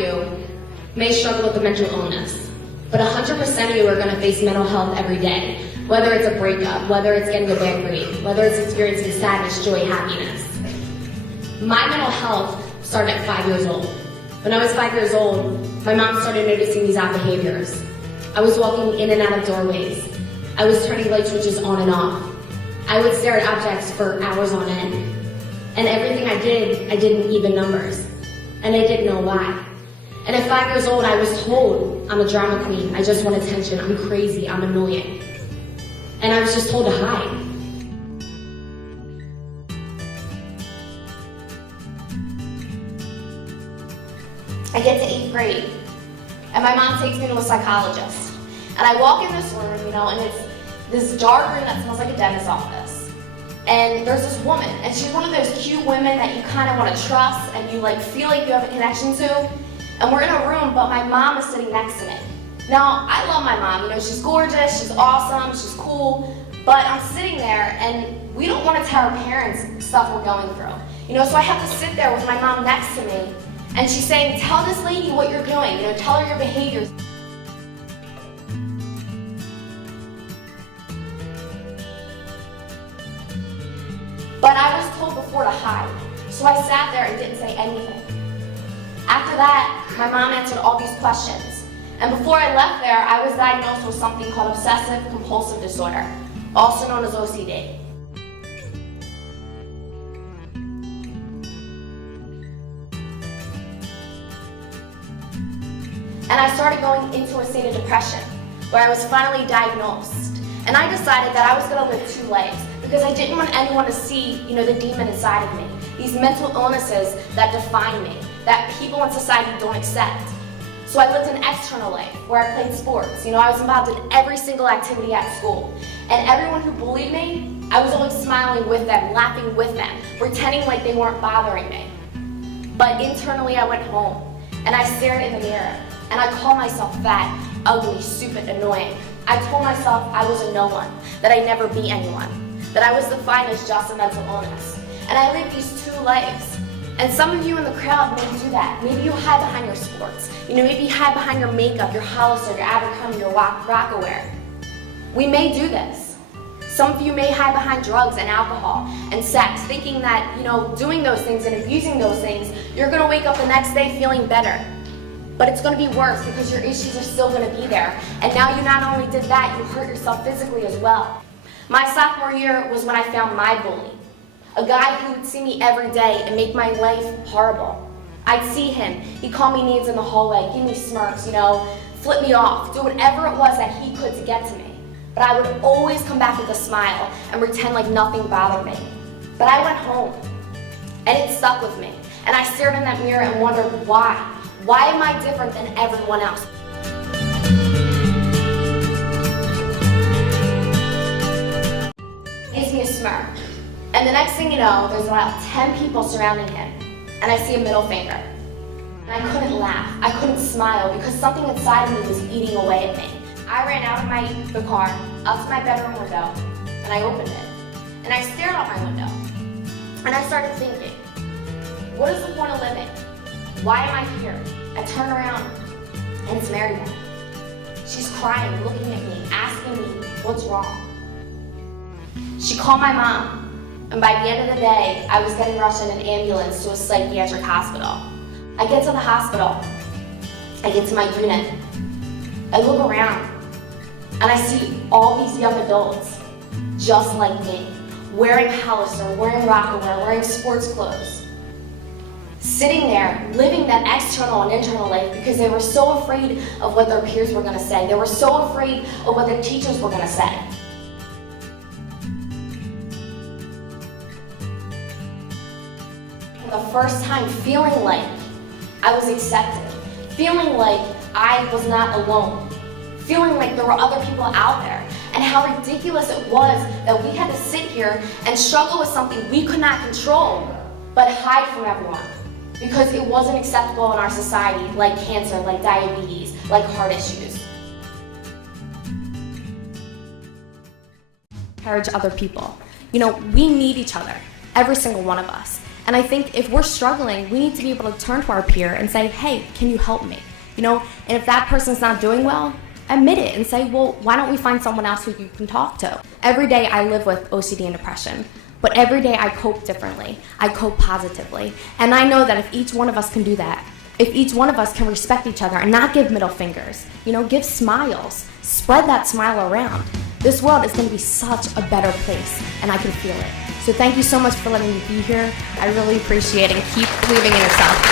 you may struggle with a mental illness, but 100% of you are going to face mental health every day, whether it's a breakup, whether it's getting a bad grade, whether it's experiencing sadness, joy, happiness. My mental health started at 5 years old. When I was 5 years old, my mom started noticing these odd behaviors. I was walking in and out of doorways. I was turning light switches on and off. I would stare at objects for hours on end. And everything I did in even numbers. And I didn't know why. And at 5 years old, I was told I'm a drama queen. I just want attention. I'm crazy. I'm annoying. And I was just told to hide. I get to 8th grade, and my mom takes me to a psychologist. And I walk in this room, and it's this dark room that smells like a dentist's office. And there's this woman, and she's one of those cute women that you kind of want to trust and you feel like you have a connection to. And we're in a room, but my mom is sitting next to me. Now, I love my mom. She's gorgeous, she's awesome, she's cool. But I'm sitting there, and we don't want to tell our parents stuff we're going through. So I have to sit there with my mom next to me. And she's saying, tell this lady what you're doing, tell her your behaviors. But I was told before to hide, so I sat there and didn't say anything. After that, my mom answered all these questions. And before I left there, I was diagnosed with something called obsessive compulsive disorder, also known as OCD. And I started going into a state of depression, where I was finally diagnosed. And I decided that I was going to live 2 lives, because I didn't want anyone to see, the demon inside of me. These mental illnesses that define me, that people in society don't accept. So I lived an external life, where I played sports. I was involved in every single activity at school. And everyone who bullied me, I was always smiling with them, laughing with them, pretending like they weren't bothering me. But internally I went home, and I stared in the mirror. And I called myself fat, ugly, stupid, annoying. I told myself I was a no one, that I'd never be anyone, that I was defined as just a mental illness. And I lived these 2 lives. And some of you in the crowd may do that. Maybe you hide behind your sports. Maybe you hide behind your makeup, your Hollister, your Abercrombie, your Rocawear. We may do this. Some of you may hide behind drugs and alcohol and sex, thinking that, doing those things and abusing those things, you're gonna wake up the next day feeling better. But it's going to be worse, because your issues are still going to be there. And now you not only did that, you hurt yourself physically as well. My sophomore year was when I found my bully. A guy who would see me every day and make my life horrible. I'd see him, he'd call me names in the hallway, give me smirks, flip me off, do whatever it was that he could to get to me. But I would always come back with a smile and pretend like nothing bothered me. But I went home, and it stuck with me. And I stared in that mirror and wondered why. Why am I different than everyone else? He gives me a smirk. And the next thing you know, there's about 10 people surrounding him. And I see a middle finger. And I couldn't laugh. I couldn't smile, because something inside of me was eating away at me. I ran out of the car, up to my bedroom window, and I opened it. And I stared out my window. And I started thinking, what is the point of living? Why am I here? I turn around, and it's Mary. She's crying, looking at me, asking me, what's wrong? She called my mom, and by the end of the day, I was getting rushed in an ambulance to a psychiatric hospital. I get to the hospital, I get to my unit, I look around, and I see all these young adults, just like me, wearing Hollister, wearing Rocawear, wearing sports clothes. Sitting there, living that external and internal life, because they were so afraid of what their peers were going to say. They were so afraid of what their teachers were going to say. For the first time, feeling like I was accepted, feeling like I was not alone, feeling like there were other people out there, and how ridiculous it was that we had to sit here and struggle with something we could not control, but hide from everyone. Because it wasn't acceptable in our society, like cancer, like diabetes, like heart issues. Encourage other people. We need each other, every single one of us. And I think if we're struggling, we need to be able to turn to our peer and say, hey, can you help me? And if that person's not doing well, admit it and say, well, why don't we find someone else who you can talk to? Every day I live with OCD and depression, but every day I cope differently. I cope positively. And I know that if each one of us can do that, if each one of us can respect each other and not give middle fingers, give smiles, spread that smile around, this world is going to be such a better place, and I can feel it. So thank you so much for letting me be here. I really appreciate it, and keep believing in yourself.